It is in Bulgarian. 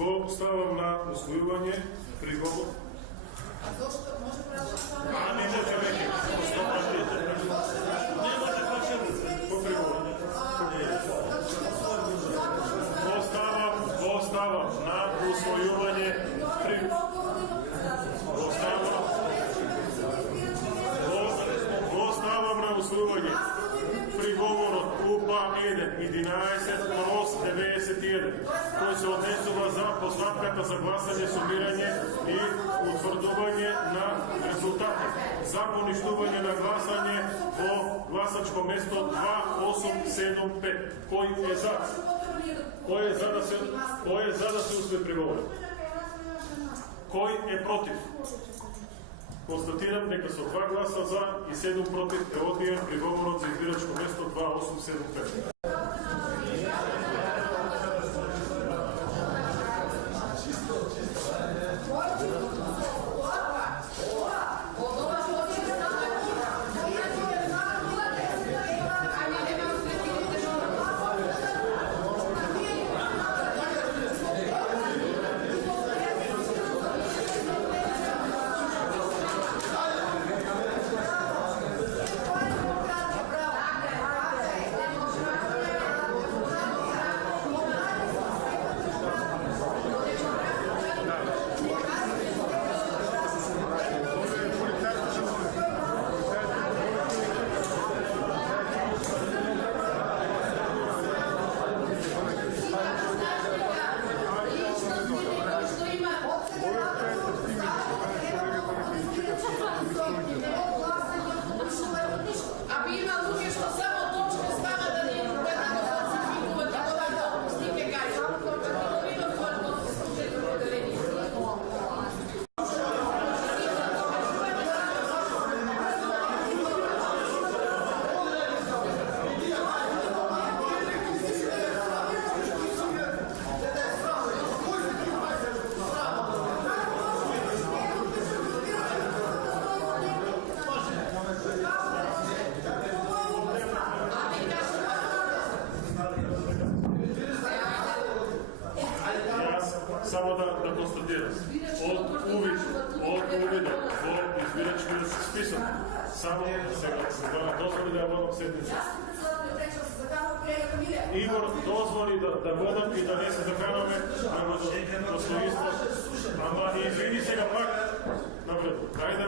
го ставам на усвојување приговор. Не може веќе. Го ставам на усвојување приговорот УПА 1.11/91, кој се однесува за постапката за гласање, сумирање и утврдување на резултати, за поништување на гласање во гласачко место 2875. Кој е за? Кој е за да се усвои приговорот? Кој е против? Констатирам дека со 2 гласа за и 7 против е одбиен приговорот за избирачко место 2875. Само да констатирам, од увидот во избирачкиот список, само сега дозволи да водам седница. Игор дозволи да водам и да не се заканаме на достоинство, ама извини сега пак, напред, ајде